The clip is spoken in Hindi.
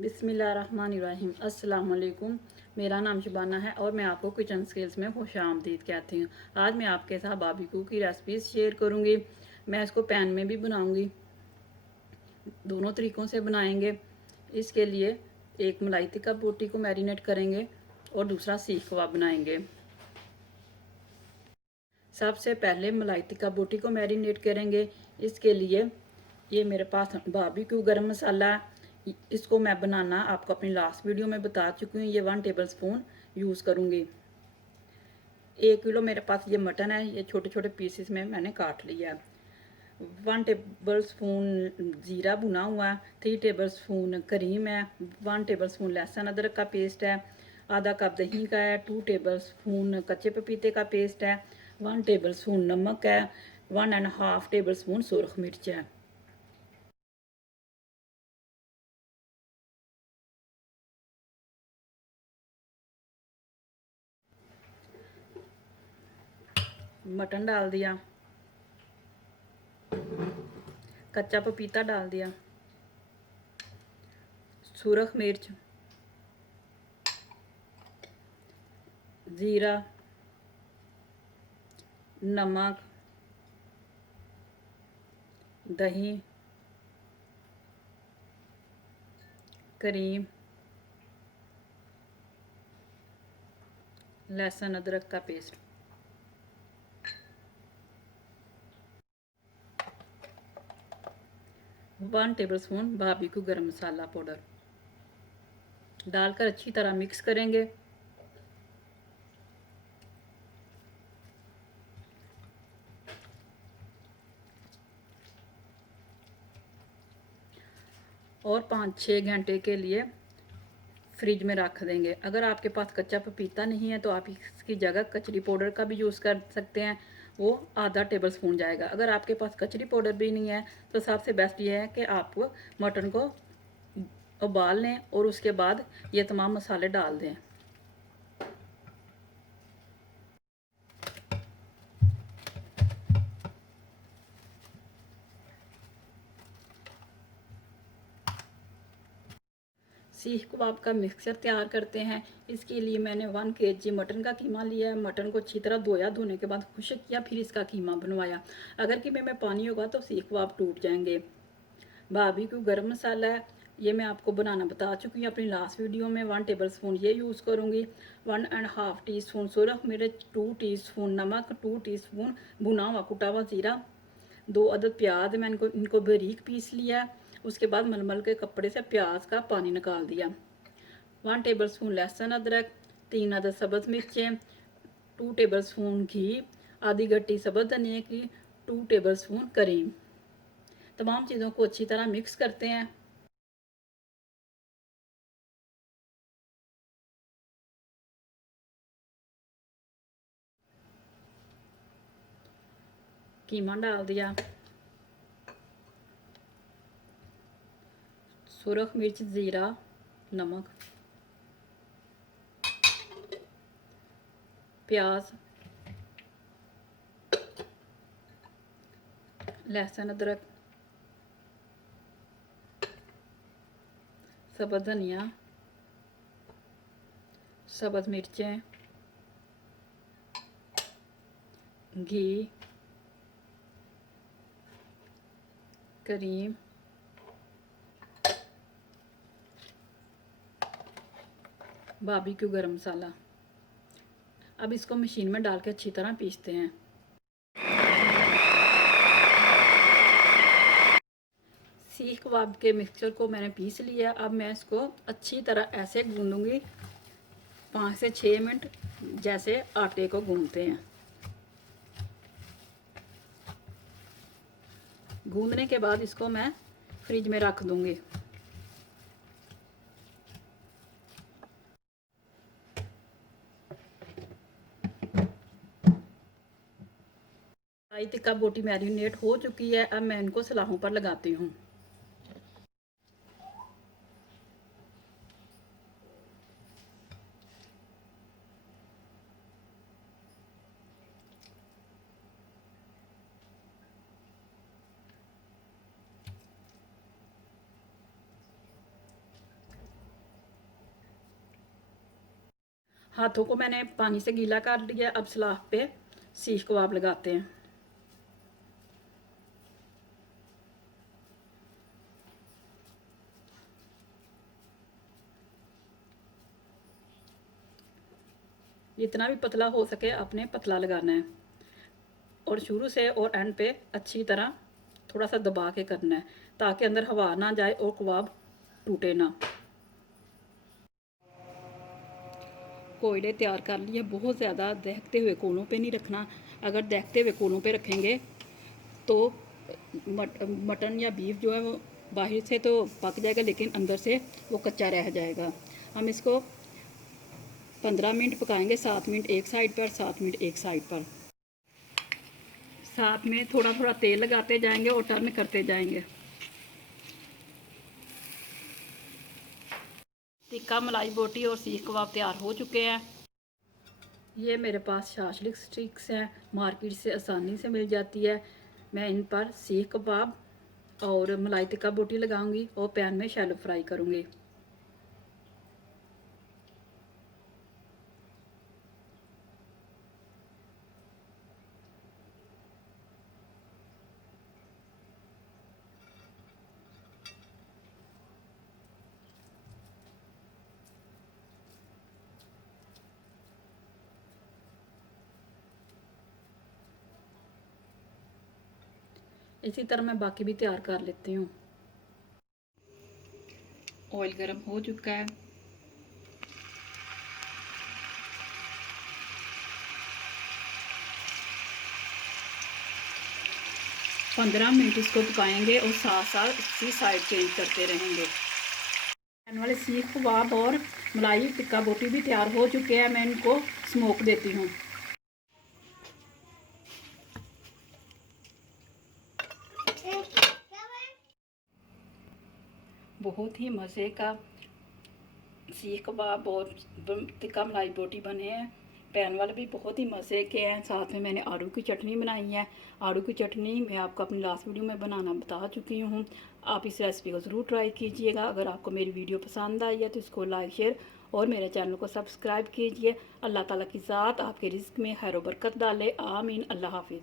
बिस्मिल्लाहिर्रहमानिर्रहीम। अस्सलाम वालेकुम। मेरा नाम शबाना है और मैं आपको किचन स्किल्स में खुश आमदीद कहती हूँ। आज मैं आपके साथ बारबेक्यू की रेसिपीज शेयर करूँगी। मैं इसको पैन में भी बनाऊँगी, दोनों तरीक़ों से बनाएंगे। इसके लिए एक मलाई टिक्का बोटी को मैरिनेट करेंगे और दूसरा सीख कबाब बनाएंगे। सबसे पहले मलाई टिक्का बोटी को मैरिनेट करेंगे। इसके लिए ये मेरे पास बारबेक्यू गरम मसाला, इसको मैं बनाना आपको अपनी लास्ट वीडियो में बता चुकी हूँ। ये 1 टेबल स्पून यूज़ करूँगी। 1 किलो मेरे पास ये मटन है, ये छोटे छोटे पीसेस में मैंने काट लिया है। 1 टेबल स्पून ज़ीरा भुना हुआ है, 3 टेबल स्पून करीम है, 1 टेबल स्पून लहसुन अदरक का पेस्ट है, आधा कप दही का है, 2 टेबल स्पून कच्चे पपीते का पेस्ट है, 1 टेबल स्पून नमक है, 1.5 टेबल स्पून सुरख मिर्च है। मटन डाल दिया, कच्चा पपीता डाल दिया, सुरख मिर्च, ज़ीरा, नमक, दही, करीम, लहसुन अदरक का paste. One table spoon barbecue गरम मसाला पाउडर डालकर अच्छी तरह मिक्स करेंगे। और 5-6 घंटे के लिए फ्रिज में रख देंगे। अगर आपके पास कच्चा पपीता नहीं है तो आप इसकी जगह कचरी पाउडर का भी यूज़ कर सकते हैं, वो आधा टेबल स्पून जाएगा। अगर आपके पास कचरी पाउडर भी नहीं है तो सबसे बेस्ट ये है कि आप मटन को उबाल लें और उसके बाद ये तमाम मसाले डाल दें। सीख कबाब का मिक्सचर तैयार करते हैं। इसके लिए मैंने 1 kg मटन का कीमा लिया है। मटन को अच्छी तरह धोया, धोने के बाद खुश्क किया, फिर इसका कीमा बनवाया। अगर कीमे में पानी होगा तो सीख कबाब टूट जाएंगे। बारबेक्यू गरम मसाला है, ये मैं आपको बनाना बता चुकी हूँ अपनी लास्ट वीडियो में। 1 टेबल स्पून ये यूज़ करूँगी। 1.5 टीस्पून सुरख मिर्च, 2 टीस्पून नमक, 2 टीस्पून भुना हुआ कुटा हुआ ज़ीरा, 2 अदद प्याज मैंने इनको बारीक पीस लिया। उसके बाद मलमल के कपड़े से प्याज का पानी निकाल दिया। 1 टेबल स्पून लहसुन अदरक, 3 अदद सब्ज़ मिर्चें, 2 टेबल स्पून घी, आधी गट्टी सब्ज़ धनिया की, 2 टेबल स्पून करीम। तमाम चीज़ों को अच्छी तरह मिक्स करते हैं। कीमा डाल दिया, सुरख मिर्च, ज़ीरा, नमक, प्याज, लहसुन अदरक, सब्ज़ धनिया, सब्ज़ मिर्चें, घी, करीम, बारबेक्यू गरम मसाला। अब इसको मशीन में डाल के अच्छी तरह पीसते हैं। सीख कबाब के मिक्सचर को मैंने पीस लिया। अब मैं इसको अच्छी तरह ऐसे गूंदूंगी 5 से 6 मिनट, जैसे आटे को गूंदते हैं। गूंदने के बाद इसको मैं फ्रिज में रख दूंगी। मलाई टिक्का बोटी मैरिनेट हो चुकी है। अब मैं इनको सलाहों पर लगाती हूँ। हाथों को मैंने पानी से गीला कर लिया। अब सलाख पे सीख कबाब लगाते हैं। जितना भी पतला हो सके आपने पतला लगाना है, और शुरू से और एंड पे अच्छी तरह थोड़ा सा दबा के करना है, ताकि अंदर हवा ना जाए और कबाब टूटे ना। कोयले तैयार कर लिए। बहुत ज़्यादा दहकते हुए कोनों पे नहीं रखना। अगर दहकते हुए कोनों पे रखेंगे तो मटन या बीफ जो है वो बाहर से तो पक जाएगा, लेकिन अंदर से वो कच्चा रह जाएगा। हम इसको 15 मिनट पकाएंगे। 7 मिनट एक साइड पर, 7 मिनट एक साइड पर। साथ में थोड़ा थोड़ा तेल लगाते जाएंगे और टर्न करते जाएंगे। टिक्का, मलाई बोटी और सीख कबाब तैयार हो चुके हैं। ये मेरे पास शाशलिक स्टिक्स हैं, मार्केट से आसानी से मिल जाती है। मैं इन पर सीख कबाब और मलाई टिक्का बोटी लगाऊंगी और पैन में शैलो फ्राई करूंगी। इसी तरह मैं बाकी भी तैयार कर लेती हूँ। ऑयल गर्म हो चुका है। पंद्रह मिनट इसको पकाएंगे और साथ साथ इसकी साइड चेंज करते रहेंगे। पैन वाले सीख कबाब और मलाई टिक्का बोटी भी तैयार हो चुके हैं। मैं इनको स्मोक देती हूँ। बहुत ही मज़े का सीख कबाब और टिक्का मलाई बोटी बने हैं। पैन वाले भी बहुत ही मज़े के हैं। साथ में मैंने आलू की चटनी बनाई है। आलू की चटनी मैं आपको अपनी लास्ट वीडियो में बनाना बता चुकी हूँ। आप इस रेसिपी को ज़रूर ट्राई कीजिएगा। अगर आपको मेरी वीडियो पसंद आई है तो इसको लाइक, शेयर और मेरे चैनल को सब्सक्राइब कीजिए। अल्लाह ताला की ज़ात आपके रिज़्क में खैर व बरकत डाले। आमीन। अल्लाह हाफिज़।